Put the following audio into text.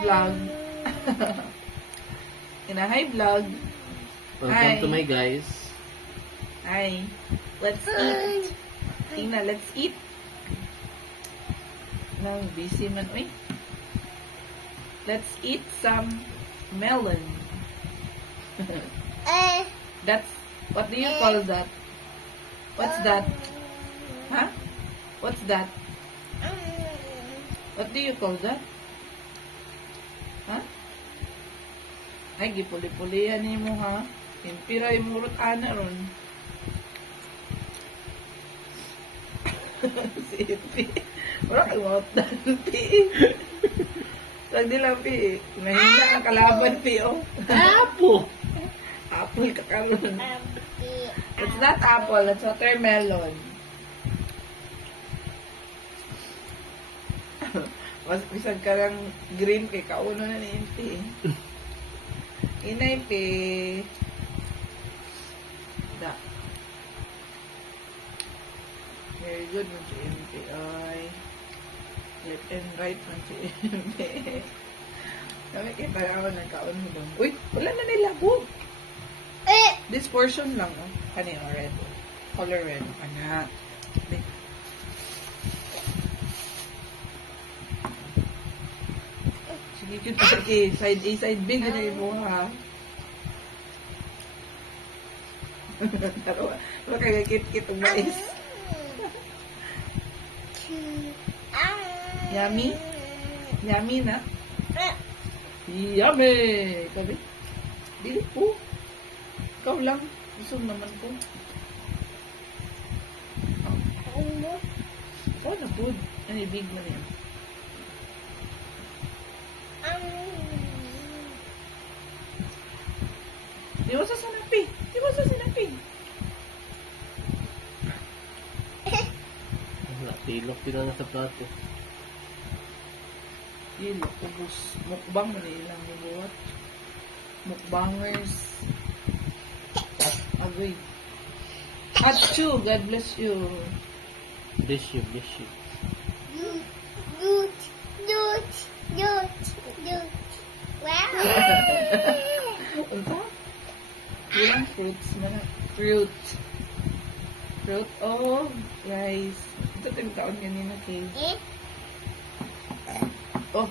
vlog. Hi vlog. Welcome to my guys. Hi. Let's eat. Tina, let's eat. Now, busy man. Uy. Let's eat some melon. That's, what do you call that? What's that? Huh? What's that? What do you call that? Huh? Ay, gipuli-puli yan mo ha. Impira yung murot ana ron. Si Pi. Wala kayo mga Pi. Sag nila Pi. Mahina ang kalaban Pi oh. Apple! Apple ka karon. It's not apple, it's watermelon. Mas bisan ka lang green kay kauno na ni Pi. Inay Pi. Da. Very good man si MP. Ay. Left and right man si MP. Kami kita ako nagkaon mo doon. Uy, wala na nilabog. This portion lang, oh. Kani, oh, red. Color red. Kana. Sige, kita lagi. Side A, side B, ganyan mo, ha? Wala kaya kit-kit ang mais. Yummy? Yummy na? Yummy! Sabi? Dili po. Ikaw lang. Gusto naman ko. Oh, na good. Ano, big na yan. Di mo sa sinapi. Di mo sa sinapi. Tilok pila na sa plato. Dili, ubos. Mukbang na ilang buhat. Mukbangers. Agoy. Achoo, God bless you. Bless you, bless you. Wow. Unta? Ilang fruits na. Fruit. Fruit. Oh, guys. Ito 10 taon kanina kay. Oh.